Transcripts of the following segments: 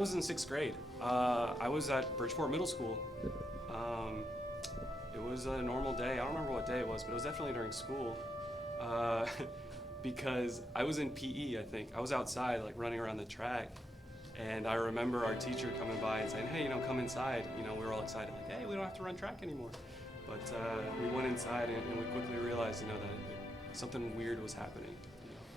was in 6th grade. I was at Bridgeport Middle School. It was a normal day. I don't remember what day it was, but it was definitely during school. Because I was in PE, I think. I was outside, like running around the track, and I remember our teacher coming by and saying, "Hey, come inside." We were all excited, like, "Hey, we don't have to run track anymore." But we went inside, and we quickly realized, that something weird was happening.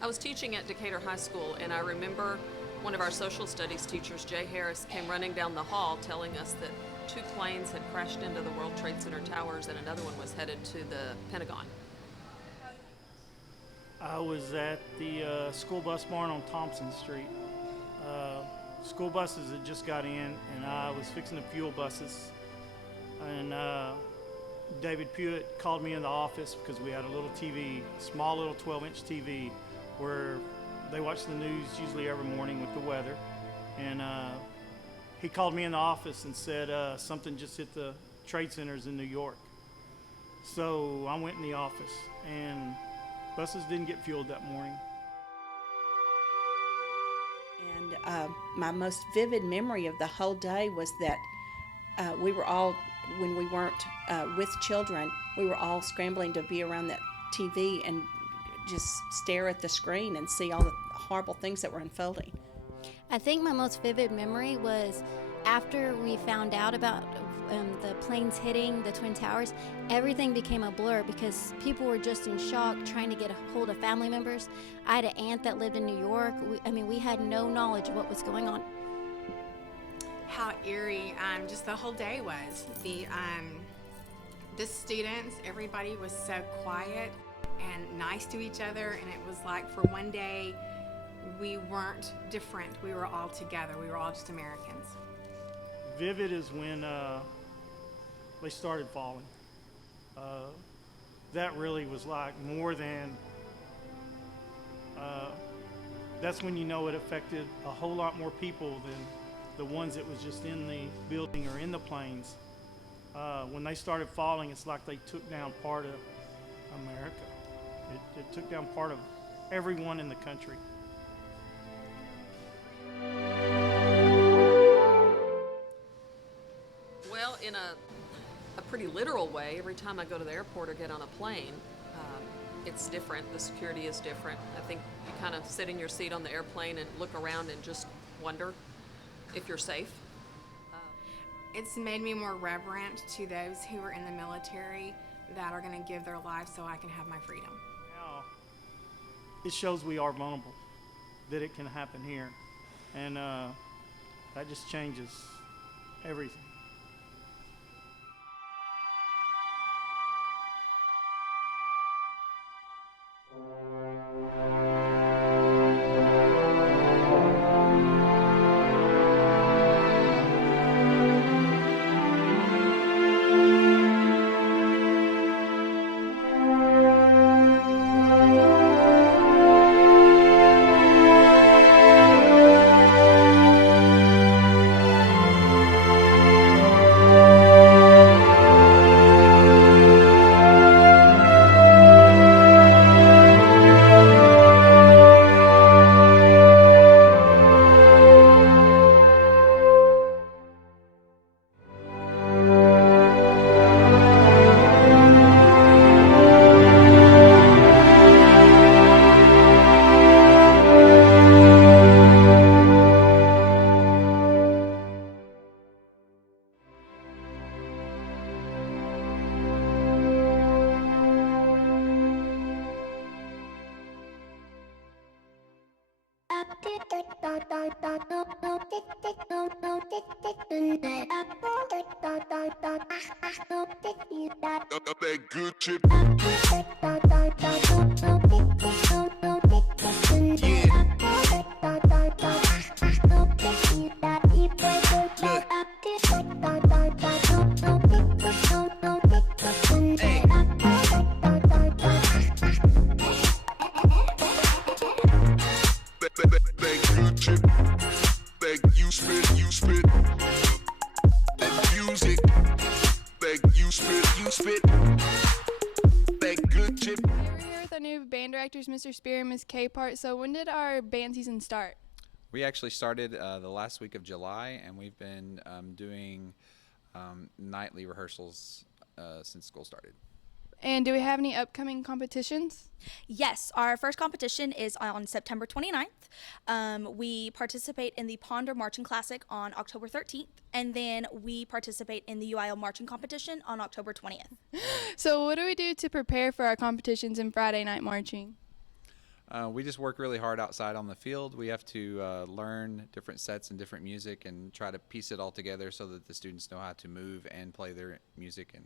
I was teaching at Decatur High School, and I remember one of our social studies teachers, Jay Harris, came running down the hall telling us that 2 planes had crashed into the World Trade Center towers and another one was headed to the Pentagon. I was at the school bus barn on Thompson Street. School buses had just got in, and I was fixing to fuel buses. And David Pewitt called me in the office because we had a little TV, small little 12-inch TV, where they watch the news usually every morning with the weather. And he called me in the office and said something just hit the trade centers in New York. So I went in the office, and buses didn't get fueled that morning. And my most vivid memory of the whole day was that we were all, when we weren't with children, we were all scrambling to be around that TV and just stare at the screen and see all the horrible things that were unfolding. I think my most vivid memory was after we found out about the planes hitting the Twin Towers. Everything became a blur because people were just in shock trying to get a hold of family members. I had an aunt that lived in New York. We had no knowledge of what was going on. How eerie just the whole day was. The students, everybody was so quiet and nice to each other, and it was like for one day we weren't different. We were all together. We were all just Americans. Vivid is when they started falling. That really was like more than, that's when it affected a whole lot more people than the ones that was just in the building or in the planes. When they started falling, it's like they took down part of America. It took down part of everyone in the country. Well, in a pretty literal way, every time I go to the airport or get on a plane, it's different. The security is different. I think you kind of sit in your seat on the airplane and look around and just wonder if you're safe. It's made me more reverent to those who are in the military that are going to give their lives so I can have my freedom. Now, it shows we are vulnerable, that it can happen here. And that just changes everything. That good chip. Mr. Spear and Ms. Capehart. So when did our band season start? We actually started the last week of July, and we've been doing nightly rehearsals since school started. And do we have any upcoming competitions? Yes, our first competition is on September 29th. We participate in the Ponder Marching Classic on October 13th, and then we participate in the UIL Marching Competition on October 20th. So what do we do to prepare for our competitions and Friday night marching? We just work really hard outside on the field. We have to learn different sets and different music and try to piece it all together so that the students know how to move and play their music. And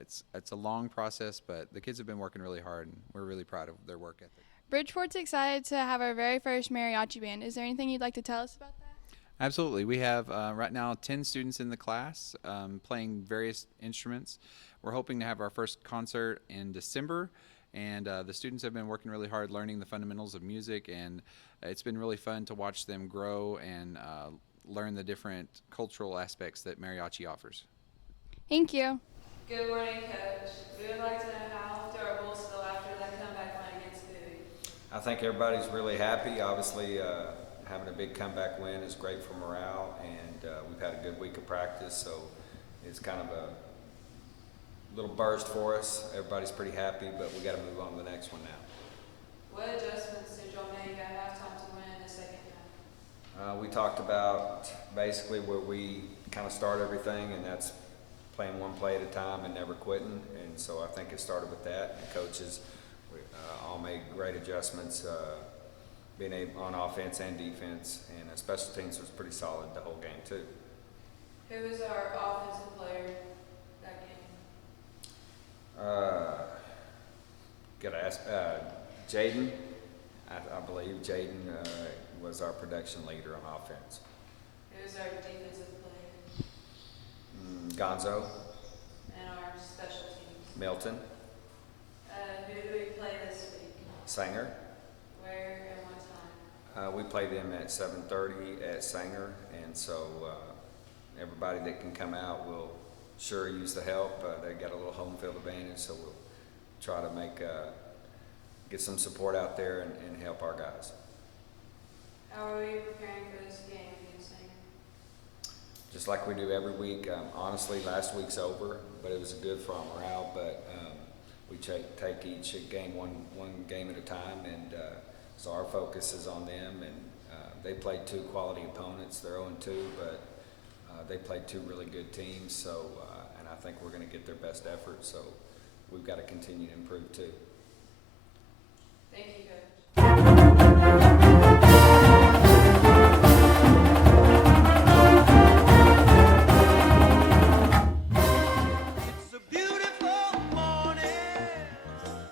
it's a long process, but the kids have been working really hard, and we're really proud of their work ethic. Bridgeport's excited to have our very first mariachi band. Is there anything you'd like to tell us about that? Absolutely. We have right now 10 students in the class playing various instruments. We're hoping to have our first concert in December, and the students have been working really hard learning the fundamentals of music, and it's been really fun to watch them grow and learn the different cultural aspects that mariachi offers. Thank you. Good morning, Coach. We would like to know how do our Bulls feel after that comeback win against Bowie? I think everybody's really happy. Obviously, having a big comeback win is great for morale, and we've had a good week of practice, so it's kind of a little burst for us. Everybody's pretty happy, but we got to move on to the next one now. What adjustments did y'all make at halftime to win in the second half? We talked about basically where we kind of start everything, and that's playing one play at a time and never quitting, and so I think it started with that. The coaches all made great adjustments, being able on offense and defense, and special teams was pretty solid the whole game too. Who was our offensive player that game? Gotta ask Jaden. I believe Jaden was our production leader on offense. Who was our defensive player? Gonzo. And our special teams? Milton. Who do we play this week? Sanger. Where and what time? We play them at 7:30 at Sanger, and so everybody that can come out will sure use the help. They got a little home field advantage, so we'll try to get some support out there and help our guys. How are we preparing for this game against Sanger? Just like we do every week. Honestly, last week's over, but it was good for our morale. But we take each game one game at a time, and so our focus is on them. And they played two quality opponents. They're 0-2, but they played two really good teams. So, and I think we're going to get their best effort. So we've got to continue to improve too. Thank you, Coach.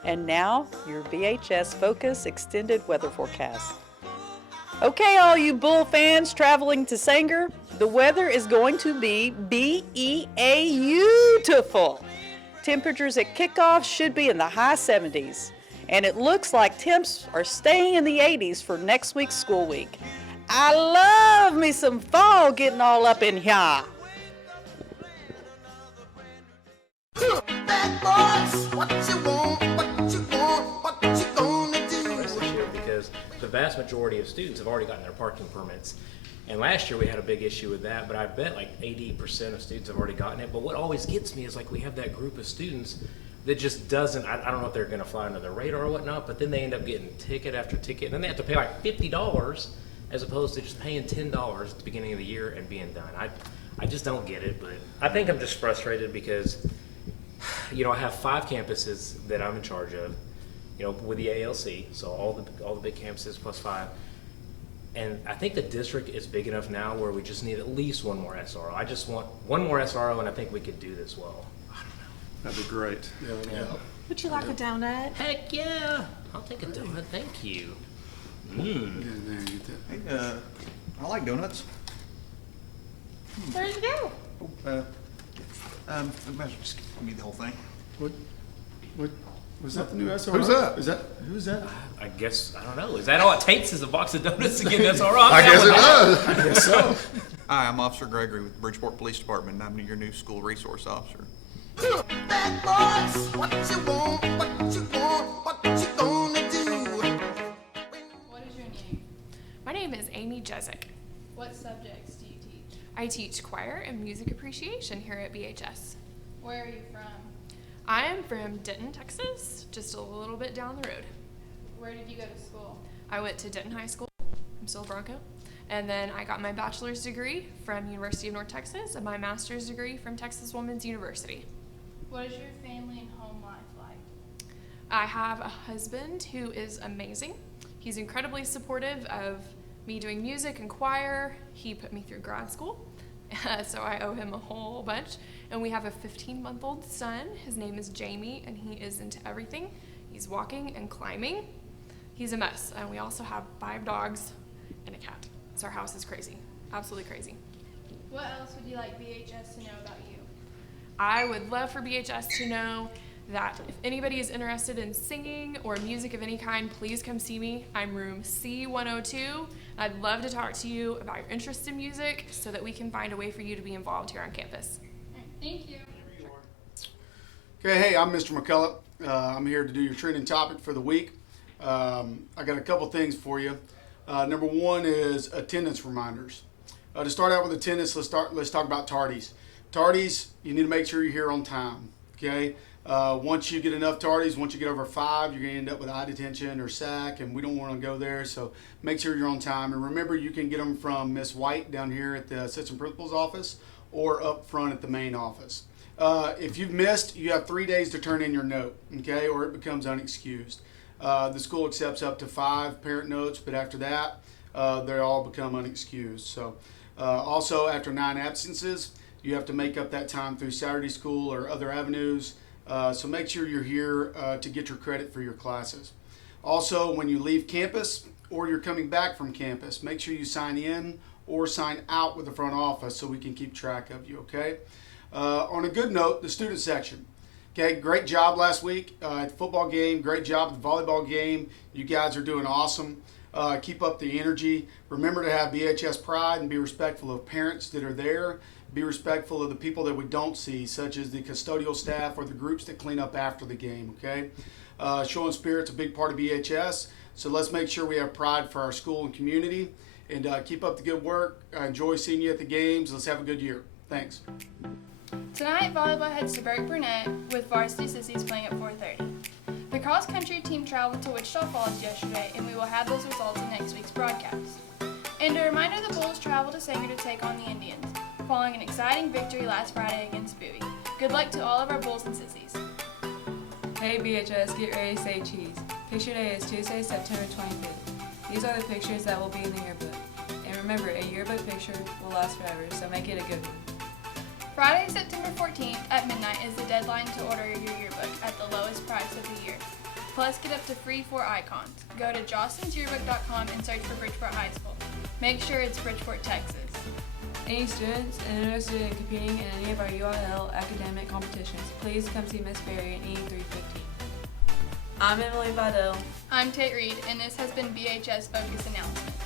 And now, your VHS Focus extended weather forecast. Okay, all you Bull fans traveling to Sanger, the weather is going to be beautiful. Temperatures at kickoff should be in the high 70s, and it looks like temps are staying in the 80s for next week's school week. I love me some fall getting all up in here. Because the vast majority of students have already gotten their parking permits. And last year we had a big issue with that, but I bet like 80% of students have already gotten it. But what always gets me is like we have that group of students that just doesn't, I don't know if they're gonna fly under the radar or whatnot, but then they end up getting ticket after ticket, and then they have to pay like $50 as opposed to just paying $10 at the beginning of the year and being done. I just don't get it, but I think I'm just frustrated because, you know, I have 5 campuses that I'm in charge of, you know, with the ALC, so all the big campuses plus 5. And I think the district is big enough now where we just need at least one more SRO. I just want one more SRO, and I think we could do this well. I don't know. That'd be great. Yeah. Would you like a donut? Heck yeah! I'll take a donut, thank you. Hey, I like donuts. There you go. Just give me the whole thing. What was that the new SRO? Who's that? I guess, I don't know. Is that all it takes is a box of donuts to get an SRO? I guess it does. I guess so. Hi, I'm Officer Gregory with Bridgeport Police Department, and I'm your new school resource officer. Bad boys, what you want, what you gonna do? What is your name? My My name is Amy Jezik. What subjects do you teach? I teach choir and music appreciation here at BHS. Where are you from? I am from Denton, Texas, just a little bit down the road. Where did you go to school? I went to Denton High School. I'm still a Bronco. And then I got my bachelor's degree from University of North Texas and my master's degree from Texas Women's University. What is your family and home life like? I have a husband who is amazing. He's incredibly supportive of me doing music and choir. He put me through grad school, so I owe him a whole bunch. And we have a 15-month-old son. His name is Jamie, and he is into everything. He's walking and climbing. He's a mess. And we also have 5 dogs and a cat. So our house is crazy, absolutely crazy. What else would you like BHS to know about you? I would love for BHS to know that if anybody is interested in singing or music of any kind, please come see me. I'm room C102. I'd love to talk to you about your interest in music so that we can find a way for you to be involved here on campus. Thank you. Okay, hey, I'm Mr. McCullough. I'm here to do your trending topic for the week. I got a couple things for you. Number one is attendance reminders. To start out with attendance, let's talk about tardies. Tardies, you need to make sure you're here on time. Okay. Once you get enough tardies, once you get over 5, you're going to end up with eye detention or SAC, and we don't want to go there. So make sure you're on time. And remember, you can get them from Miss White down here at the assistant principal's office or up front at the main office. If you've missed, you have 3 days to turn in your note, okay, or it becomes unexcused. The school accepts up to 5 parent notes, but after that, they all become unexcused. So also, after 9 absences, you have to make up that time through Saturday school or other avenues. So make sure you're here to get your credit for your classes. Also, when you leave campus or you're coming back from campus, make sure you sign in or sign out with the front office so we can keep track of you, okay? On a good note, the student section. Okay, great job last week at the football game. Great job at the volleyball game. You guys are doing awesome. Keep up the energy. Remember to have BHS pride and be respectful of parents that are there. Be respectful of the people that we don't see, such as the custodial staff or the groups that clean up after the game, okay? Showing spirit's a big part of BHS, so let's make sure we have pride for our school and community. And keep up the good work. I enjoy seeing you at the games. Let's have a good year. Thanks. Tonight, volleyball heads to Burke Burnett with Varsity Sissies playing at 4:30. The cross-country team traveled to Wichita Falls yesterday, and we will have those results in next week's broadcast. And a reminder, the Bulls travel to Sanger to take on the Indians, following an exciting victory last Friday against Bowie. Good luck to all of our Bulls and Sissies. Hey BHS, get ready to say cheese. Picture day is Tuesday, September 25th. These are the pictures that will be in the yearbook. And remember, a yearbook picture will last forever, so make it a good one. Friday, September 14th at midnight is the deadline to order your yearbook at the lowest price of the year. Plus, get up to free 4 icons. Go to jostensyearbook.com and search for Bridgeport High School. Make sure it's Bridgeport, Texas. Any students interested in competing in any of our UIL academic competitions, please come see Miss Berry in E315. I'm Emily Vidal. I'm Tate Reed, and this has been BHS Focus Announcements.